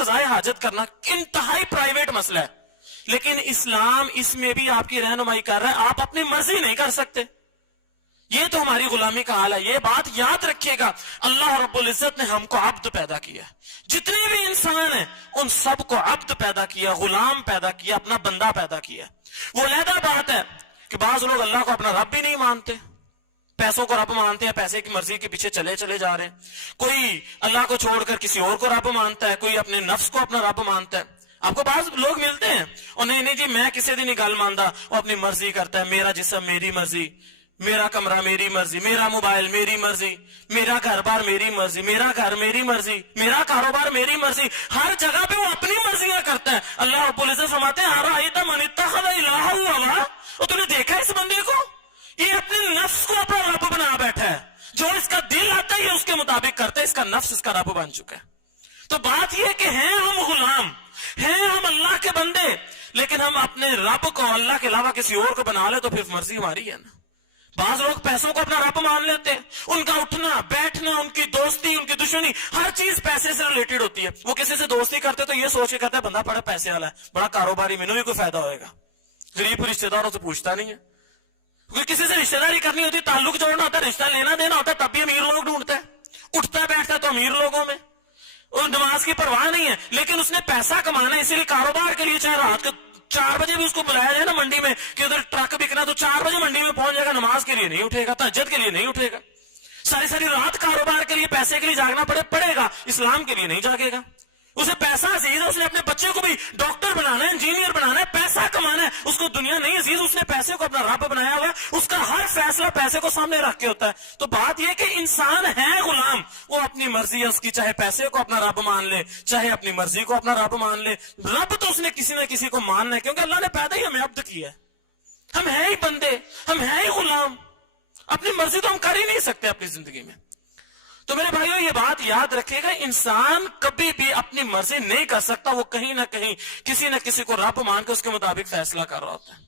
قضائے حاجت کرنا انتہائی پرائیویٹ مسئلہ ہے، لیکن اسلام اس میں بھی آپ کی رہنمائی کر رہا ہے. آپ اپنی مرضی نہیں کر سکتے. یہ تو ہماری غلامی کا حال ہے. یہ بات یاد رکھیے گا، اللہ رب العزت نے ہم کو عبد پیدا کیا ہے. جتنے بھی انسان ہیں ان سب کو عبد پیدا کیا، غلام پیدا کیا، اپنا بندہ پیدا کیا. وہ علیحدہ بات ہے کہ بعض لوگ اللہ کو اپنا رب بھی نہیں مانتے، پیسوں کو رب مانتے ہیں، پیسے کی مرضی کے پیچھے چلے جا رہے ہیں. کوئی اللہ کو چھوڑ کر کسی اور کو رب مانتا ہے، کوئی اپنے نفس کو اپنا رب مانتا ہے. آپ کو بعض لوگ ملتے ہیں اور نہیں جی میں کسی دن گل ماندا، وہ اپنی مرضی کرتا ہے، میرا جسم میری مرضی، میرا کمرہ میری مرضی، میرا موبائل میری مرضی، میرا گھر بار میری مرضی، میرا گھر میری مرضی، میرا کاروبار میری مرضی. ہر جگہ پہ وہ اپنی مرضیاں کرتا ہے. اللہ رب العزت فرماتے ہیں ارأیت من اتخذ الہہ ہوا، اور تو نے دیکھا اس بندے کو، یہ اپنے نفس کو اپنا رب بنا بیٹھا ہے. جو اس کا دل آتا ہے یہ اس کے مطابق کرتا ہے، اس کا نفس اس کا رب بن چکا ہے. تو بات یہ کہ ہیں ہم غلام، ہیں ہم اللہ کے بندے، لیکن ہم اپنے رب کو اللہ کے علاوہ کسی اور کو بنا لے تو پھر مرضی ہماری ہے نا. بعض لوگ پیسوں کو اپنا رب مان لیتے ہیں، ان کا اٹھنا بیٹھنا، ان کی دوستی، ان کی دشمنی، ہر چیز پیسے سے ریلیٹڈ ہوتی ہے. وہ کسی سے دوستی کرتے تو یہ سوچ کے کرتا ہے بندہ بڑا پیسے والا ہے، بڑا کاروباری، مینوں بھی کوئی فائدہ ہوئے گا. غریب رشتہ داروں سے پوچھتا نہیں ہے. کسی سے رشتہ داری کرنی ہوتی، تعلق جوڑنا ہوتا ہے، رشتہ لینا دینا ہوتا ہے، تب بھی امیر لوگ ڈھونڈتا ہے. اٹھتا بیٹھتا تو امیر لوگوں میں، اور نماز کی پرواہ نہیں ہے، لیکن اس نے پیسہ کمانا ہے، اسی لیے کاروبار کے لیے چاہے رات کے 4 بجے بھی اس کو بلایا جائے نا منڈی میں کہ ادھر ٹرک بکنا، تو 4 بجے منڈی میں پہنچ جائے گا. نماز کے لیے نہیں اٹھے گا، تہجد کے لیے نہیں اٹھے گا. ساری رات کاروبار کے لیے، پیسے کے لیے جاگنا پڑے گا، اسلام کے لیے نہیں جاگے گا. اسے پیسہ عزیز ہے، اس نے اپنے بچے کو بھی ڈاکٹر بنانا ہے، انجینئر بنانا ہے، پیسہ کمانا ہے. اس کو دنیا نہیں عزیز، اس نے پیسے کو اپنا رب بنایا ہوا ہے. اس کا ہر فیصلہ پیسے کو سامنے رکھ کے ہوتا ہے. تو بات یہ کہ انسان ہے غلام، وہ اپنی مرضی ہے اس کی، چاہے پیسے کو اپنا رب مان لے، چاہے اپنی مرضی کو اپنا رب مان لے. رب تو اس نے کسی نہ کسی کو ماننا ہے، کیونکہ اللہ نے پیدا ہی ہمیں عبد کیا ہے. ہم ہیں ہی بندے، ہم ہیں ہی غلام. اپنی مرضی تو ہم کر ہی نہیں سکتے اپنی زندگی میں. تو میرے بھائیو یہ بات یاد رکھیے گا، انسان کبھی بھی اپنی مرضی نہیں کر سکتا. وہ کہیں نہ کہیں کسی نہ کسی کو رب مان کے اس کے مطابق فیصلہ کر رہا ہوتا ہے.